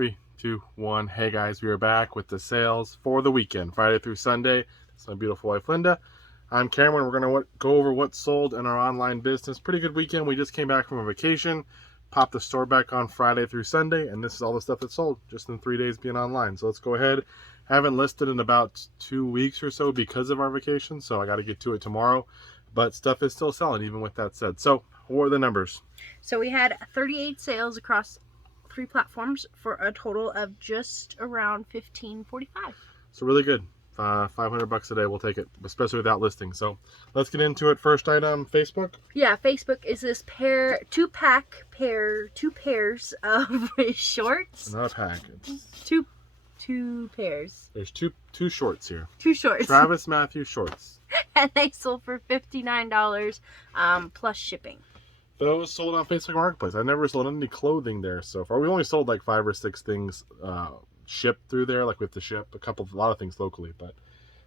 3, 2, 1. Hey guys, we are back with the sales for the weekend, Friday through Sunday. It's my beautiful wife Linda. I'm Cameron. We're going to go over what sold in our online business. Pretty good weekend. We just came back from a vacation, popped the store back on Friday through Sunday, and this is all the stuff that sold just in 3 days being online. So let's go ahead. Haven't listed in about 2 weeks or so because of our vacation, so I got to get to it tomorrow. But stuff is still selling even with that said. So what are the numbers? So we had 38 sales across 3 platforms for a total of just around $15.45. So really good. $500 a day, we'll take it, especially without listing. So let's get into it. First item, Facebook. Yeah, Facebook is this two pairs of shorts. Not a pack. Two pairs. There's two shorts here. 2 shorts. Travis Matthew shorts. And they sold for $59 plus shipping. Those sold on Facebook Marketplace. I've never sold any clothing there so far. We only sold like 5 or 6 things shipped through there, like with the ship. A lot of things locally, but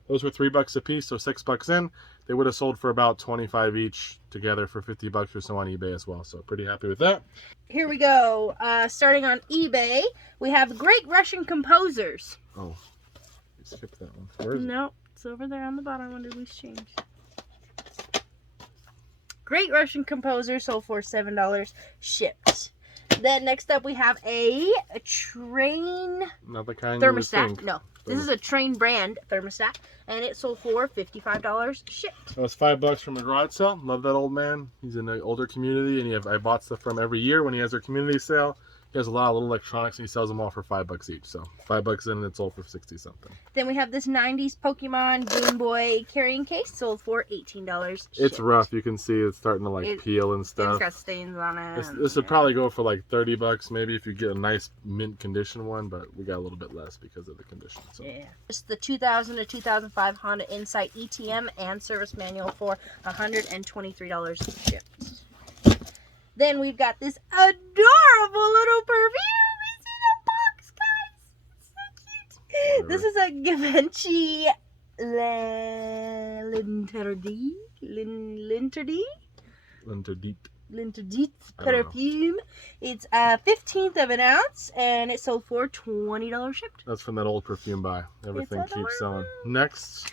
those were $3 a piece, so $6 in. They would have sold for about 25 each together for $50 or so on eBay as well. So pretty happy with that. Here we go. Starting on eBay, we have Great Russian Composers. Oh, you skipped that one. Where is it? No, it's over there on the bottom under loose change. Great Russian Composer sold for $7 shipped. Then next up we have a Train Not the kind thermostat. you would think. No, this is a Train brand thermostat, and it sold for $55 shipped. That was $5 from a garage sale. Love that old man. He's in the older community, and I bought stuff from every year when he has their community sale. He has a lot of little electronics, and he sells them all for $5 each. So $5 in, and it sold for 60 something. Then we have this 90s Pokemon Game Boy carrying case, sold for $18 shipped. It's rough. You can see it's starting to peel and stuff. It's got stains on it. This would probably go for like $30 maybe if you get a nice mint condition one, but we got a little bit less because of the condition. So. Yeah. Just the 2000 to 2005 Honda Insight ETM and service manual for $123 shipped. Then we've got this adorable little perfume. It's in a box, guys. It's so cute. This is a Givenchy Linterdite perfume. It's 1/15 of an ounce, and it sold for $20 shipped. That's from that old perfume buy. Everything keeps selling. Next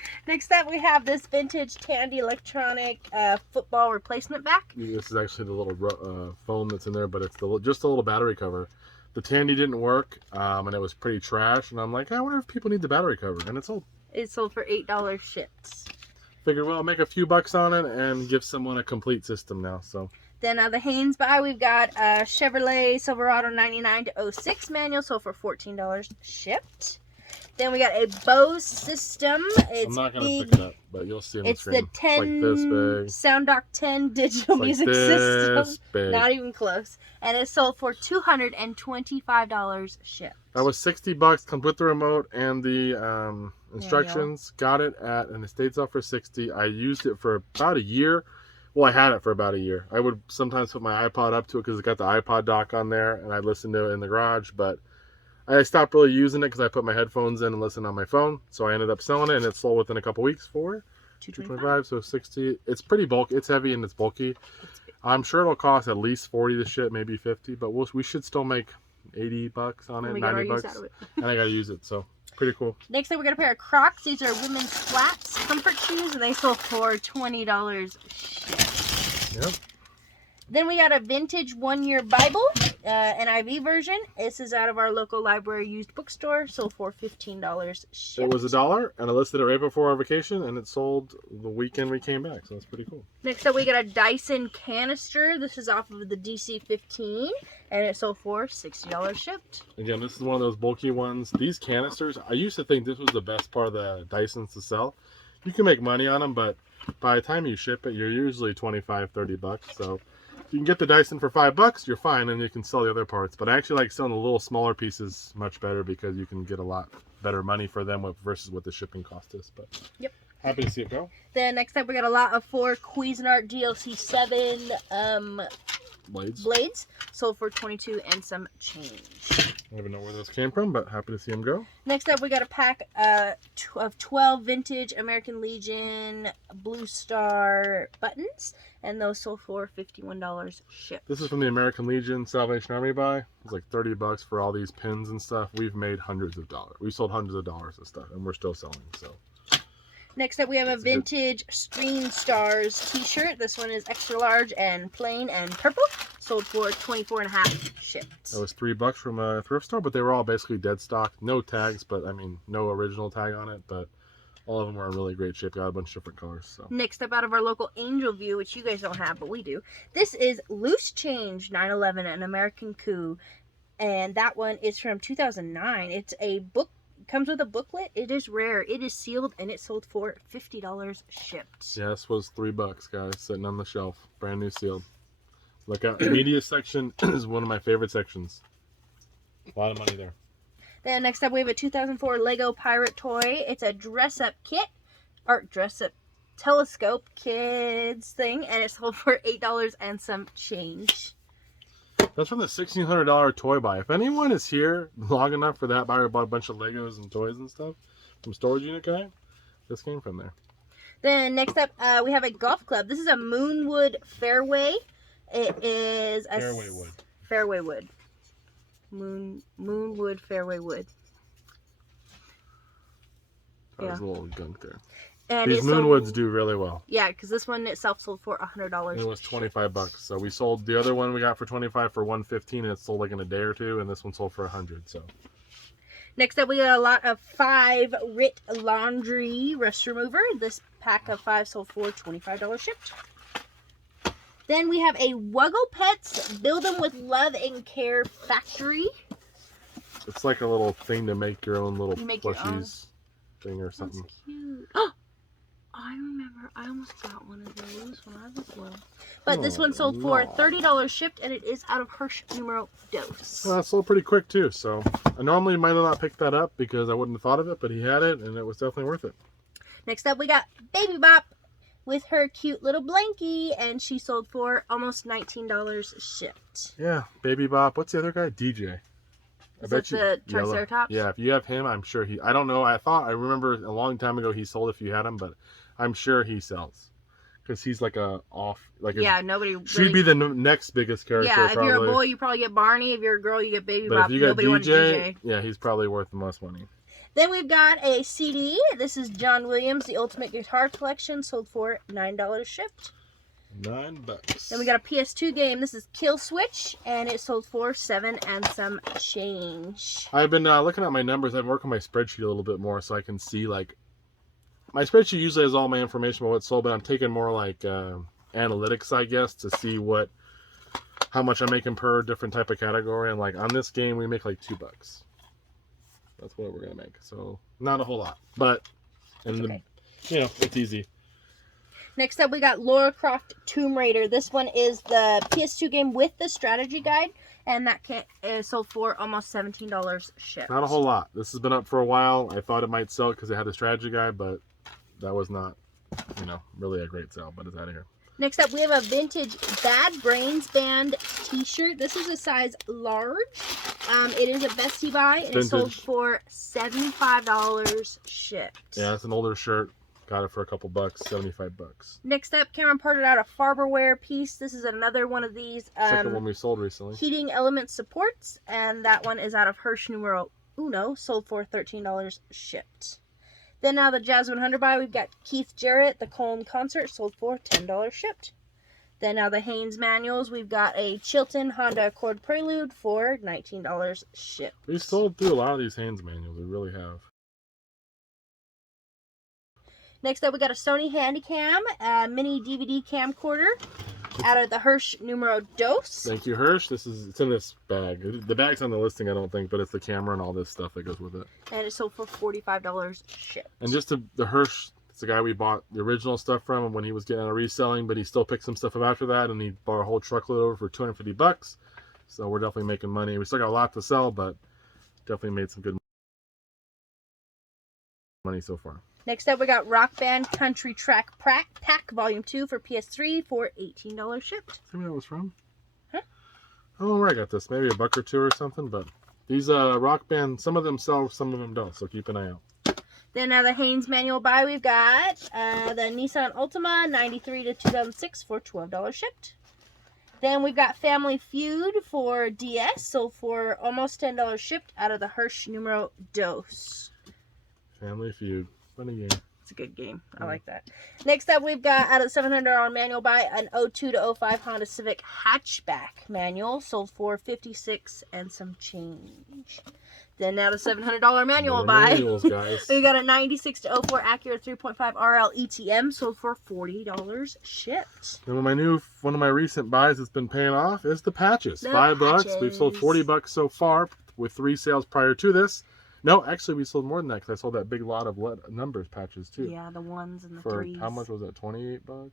up, we have this vintage Tandy electronic football replacement back. This is actually the little foam that's in there, but it's just a little battery cover. The Tandy didn't work, and it was pretty trash. And I'm like, I wonder if people need the battery cover, and it sold. It sold for $8 shipped. Figured, well, I'll make a few bucks on it and give someone a complete system now. So. Then the Hanes buy, we've got a Chevrolet Silverado 99 to 06 manual, sold for $14 shipped. Then we got a Bose system. I'm not going to pick it up, but you'll see on the screen. It's the 10 like this big. SoundDock 10 digital music system. Big. Not even close. And it sold for $225 shipped. That was $60. Comes with the remote and the instructions. Got it at an estate sale for $60. I used it for about a year. Well, I had it for about a year. I would sometimes put my iPod up to it because it got the iPod dock on there, and I'd listen to it in the garage. But I stopped really using it because I put my headphones in and listen on my phone. So I ended up selling it, and it sold within a couple weeks for $225. So $60. It's pretty bulky. It's heavy and it's bulky. I'm sure it'll cost at least $40 to ship, maybe $50. But we should still make $80 on it, $90, and I gotta use it. So. Pretty cool. Next up, we got a pair of Crocs. These are women's flats comfort shoes, and they sold for $20 shipped. Yep. Then we got a vintage 1-year Bible, NIV version. This is out of our local library used bookstore, sold for $15 shipped. It was $1, and I listed it right before our vacation, and it sold the weekend we came back, so that's pretty cool. Next up, we got a Dyson canister. This is off of the DC-15, and it sold for $60 shipped. Again, this is one of those bulky ones. These canisters, I used to think this was the best part of the Dysons to sell. You can make money on them, but by the time you ship it, you're usually $25-30. So you can get the Dyson for $5, you're fine, and you can sell the other parts. But I actually like selling the little smaller pieces much better because you can get a lot better money for them versus what the shipping cost is. But yep. Happy to see it go. Then next up, we got a lot of 4 Cuisinart DLC 7 blades sold for 22 and some change. I don't even know where those came from, but happy to see them go. Next up, we got a pack of 12 vintage American Legion Blue Star buttons, and those sold for $51 shipped. This is from the American Legion Salvation Army buy. It's like $30 for all these pins and stuff. We've made hundreds of dollars. We sold hundreds of dollars of stuff, and we're still selling. So. Next up, we have a vintage Screen Stars t-shirt. This one is extra large and plain and purple. Sold for $24.50 shipped. That was $3 from a thrift store, but they were all basically dead stock. No tags, but I mean, no original tag on it, but all of them were in really great shape. Got a bunch of different colors. So. Next up, out of our local Angel View, which you guys don't have, but we do. This is Loose Change 911, an American coup. And that one is from 2009. It's a book. Comes with a booklet. It is rare. It is sealed, and it sold for $50 shipped. Yeah, this was $3, guys, sitting on the shelf, brand new sealed. Look out! The media section is one of my favorite sections. A lot of money there. Then next up, we have a 2004 Lego Pirate toy. It's a dress-up kit, or dress-up telescope kids thing, and it sold for $8 and some change. That's from the $1,600 toy buy. If anyone is here long enough for that buyer who bought a bunch of Legos and toys and stuff from Storage Unit Guy, this came from there. Then next up, we have a golf club. This is a Moonwood Fairway. It is a Fairway wood. Moonwood Fairway wood. That was a little gunk there. And these Moonwoods do really well. Yeah, because this one itself sold for $100. It was $25. So we sold the other one we got for $25 for $115, and it sold like in a day or two, and this one sold for $100. So. Next up, we got a lot of 5 Rit Laundry Rust Remover. This pack of 5 sold for $25 shipped. Then we have a Wuggle Pets Build 'em with Love and Care Factory. It's like a little thing to make your own little plushies thing or something. That's cute. Oh, I remember. I almost got one of those when I was little. But this one sold for $30 shipped, and it is out of Hirsch numero dos. Well, that sold pretty quick too. So I normally might have not picked that up because I wouldn't have thought of it, but he had it, and it was definitely worth it. Next up, we got Baby Bop with her cute little blankie, and she sold for almost $19 shipped. Yeah, Baby Bop. What's the other guy? DJ. Is that the Triceratops? Yeah, if you have him, I'm sure he... I don't know. I remember a long time ago he sold if you had him, but I'm sure he sells. Because he's like a off... yeah, nobody... She'd be the next biggest character, yeah, if you're a boy, you probably get Barney. If you're a girl, you get Baby Bop. If you got DJ, yeah, he's probably worth the most money. Then we've got a CD. This is John Williams, The Ultimate Guitar Collection, sold for $9 shipped. $9. Then we got a PS2 game. This is Kill Switch, and it sold for $7 and some change. I've been looking at my numbers. I've worked on my spreadsheet a little bit more so I can see, like, my spreadsheet usually has all my information about what's sold, but I'm taking more like analytics, I guess, to see how much I'm making per different type of category. And like on this game, we make like $2. That's what we're gonna make. So not a whole lot, but it's easy. Next up, we got Lara Croft Tomb Raider. This one is the PS2 game with the strategy guide, and that sold for almost $17 shipped. Not a whole lot. This has been up for a while. I thought it might sell because it had a strategy guide, but that was not, really a great sell. But it's out of here. Next up, we have a vintage Bad Brains Band t-shirt. This is a size large. It is a bestie buy, and it sold for $75 shipped. Yeah, it's an older shirt. Got it for a couple bucks, $75. Next up, Cameron parted out a Farberware piece. This is another one of these second one we sold recently. Heating element supports, and that one is out of Hirsch numero uno, sold for $13 shipped. Then now the Jazz 100 buy, we've got Keith Jarrett, the Colm Concert, sold for $10 shipped. Then now the Haynes manuals, we've got a Chilton Honda Accord Prelude for $19 shipped. We've sold through a lot of these Haynes manuals, we really have. Next up, we got a Sony Handycam, mini DVD camcorder out of the Hirsch numero dos. Thank you, Hirsch. It's in this bag. The bag's on the listing, I don't think, but it's the camera and all this stuff that goes with it. And it sold for $45 shipped. And just the Hirsch, it's the guy we bought the original stuff from when he was getting out of reselling, but he still picked some stuff up after that, and he bought a whole truckload over for $250. So we're definitely making money. We still got a lot to sell, but definitely made some good money so far. Next up, we got Rock Band Country Track Pack Volume 2 for PS3 for $18 shipped. Tell me where that was from? Huh? I don't know where I got this. Maybe a buck or two or something. But these Rock Band, some of them sell, some of them don't. So keep an eye out. Then another Haynes manual buy. We've got the Nissan Altima 93 to 2006 for $12 shipped. Then we've got Family Feud for DS, sold for almost $10 shipped out of the Hirsch Numero Dos. Family Feud. Funny game. It's a good game. I like that. Next up, we've got out of the $700 manual buy, an 02 to 05 Honda Civic hatchback manual, sold for $56 and some change. Then now the $700 manual buy. Manuals, guys. We got a 96 to 04 Acura 3.5 RL ETM, sold for $40 shipped. And one of my recent buys that's been paying off is the patches. $5. We've sold $40 so far with 3 sales prior to this. No, actually we sold more than that because I sold that big lot of numbers patches too. Yeah, the ones and the for threes. How much was that? $28, $30,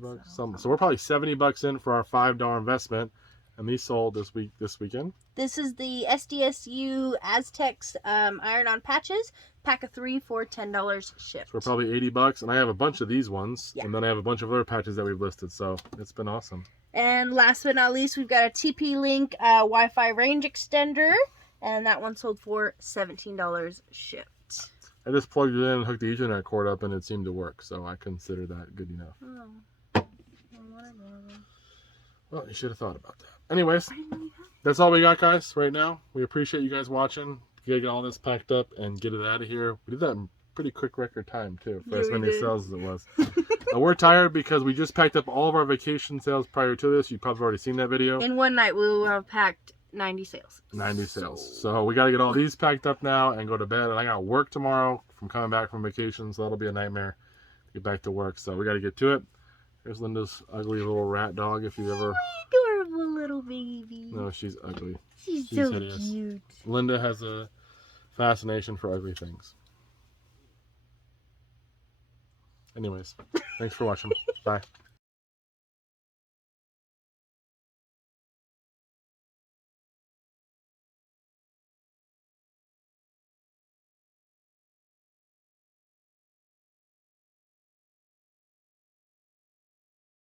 so. something. So we're probably $70 in for our $5 investment, and these sold this weekend. This is the SDSU Aztecs iron-on patches, pack of 3 for $10 shipped. So we're probably $80, and I have a bunch of these ones, yeah. And then I have a bunch of other patches that we've listed. So it's been awesome. And last but not least, we've got a TP-Link Wi-Fi range extender. And that one sold for $17 shipped. I just plugged it in and hooked the Ethernet cord up, and it seemed to work. So I consider that good enough. Oh. Well, you should have thought about that. Anyways, that's all we got, guys, right now. We appreciate you guys watching. We gotta get all this packed up and get it out of here. We did that in pretty quick record time, too, for as many sales as it was. We're tired because we just packed up all of our vacation sales prior to this. You've probably already seen that video. In one night, we will have packed 90 sales. 90 sales. So we got to get all these packed up now and go to bed. And I got work tomorrow from coming back from vacation, so that'll be a nightmare to get back to work. So we got to get to it. There's Linda's ugly little rat dog. If you ever... Adorable little baby. No, she's ugly. She's so hideous. Cute. Linda has a fascination for ugly things. Anyways, thanks for watching. Bye.